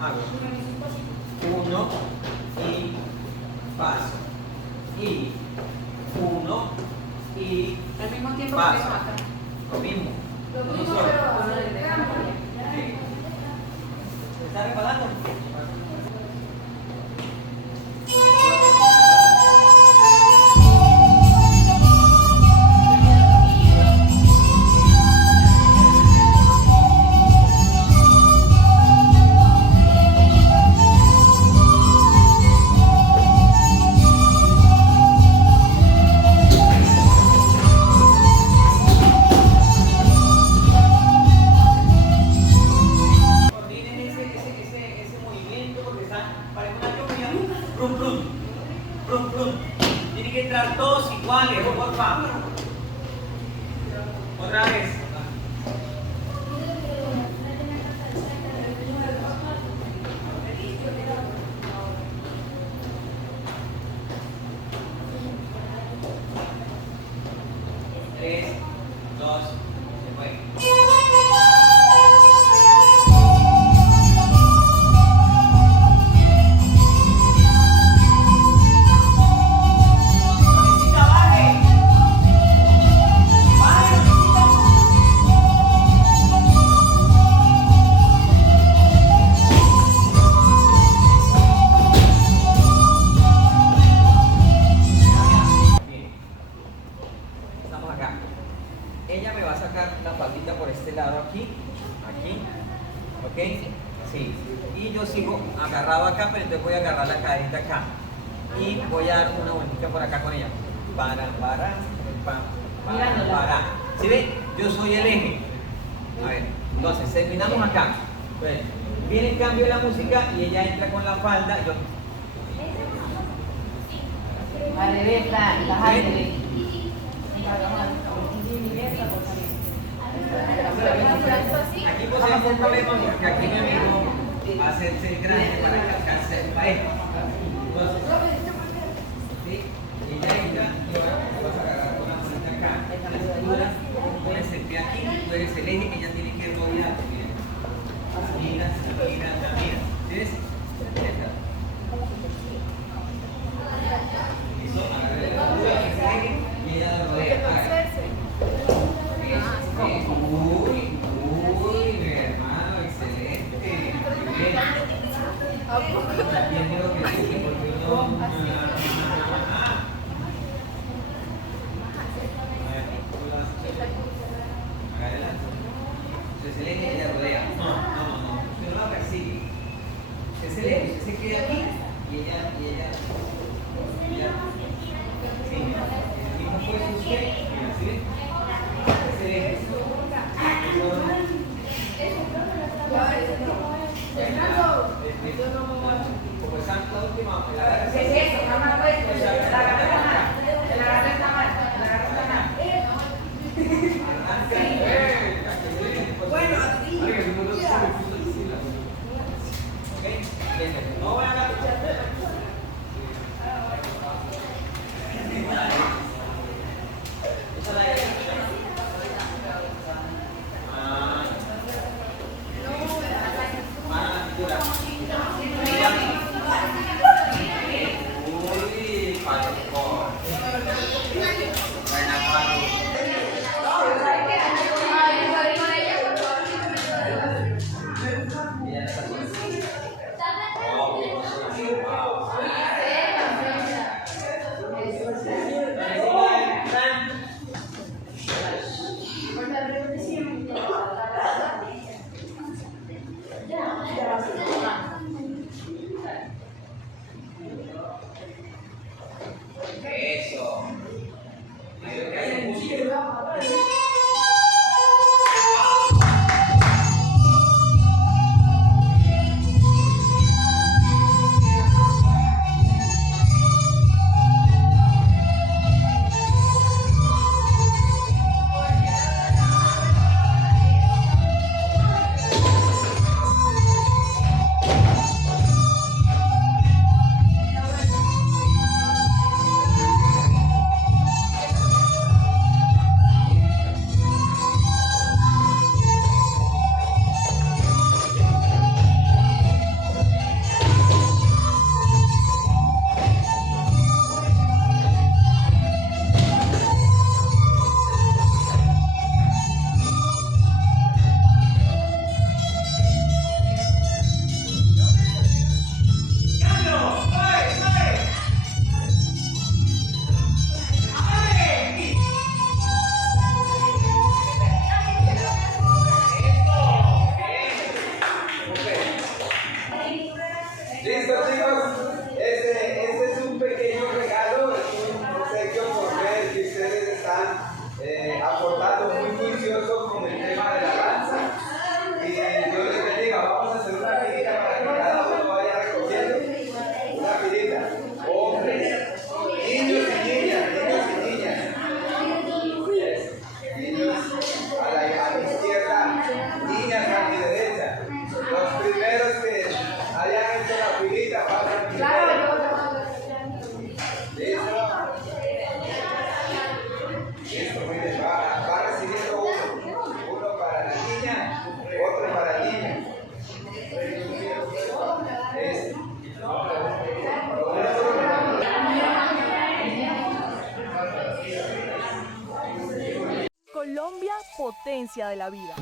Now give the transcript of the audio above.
Hago 1 y paso. Y 1 y al mismo tiempo paso. que acá. Lo mismo. Lo Uno mismo, solo. pero Sí. ¿Se está preparando? Coordinen ese movimiento porque está para una lluvia. Prum, prum, prum, prum. Tienen que entrar todos iguales, por favor. Otra vez. Tres, dos, se fue. Noticita, baje. Baje, Noticita. Bien. Estamos acá. Ella me va a sacar la faldita por este lado aquí, ¿ok? Sí. Y yo sigo agarrado acá, pero entonces voy a agarrar la cadenita acá. Y voy a dar una vueltita por acá con ella. Para, para. ¿Sí ven? Yo soy el eje. A ver, entonces terminamos acá. Entonces, viene el cambio de la música y ella entra con la falda. Yo, Al revés, las al revés. aquí posee un problema porque aquí mi amigo va a hacerse grande para que alcance el parejo. Entonces, ¿sí? Ella entra y ahora vas a agarrar con la manita acá. Tú pones el pie aquí, tú eres el eje, ella tiene que rodear. Mira, mira. ¿Sí ves? Listo, agarré la altura, que es el eje, y ella la rodea. Uy, mi hermano, excelente. Muy bien. Bien, digo que sí, porque no. Adelante. Entonces el eje ella rodea. No. Usted no la persigue. Es el eje, usted se queda aquí y ella. Sí, el mismo puesto usted. ¿Sí ven? Es el eje. Como está la última, la agarra. Bueno, no voy a dar. Colombia, potencia de la vida.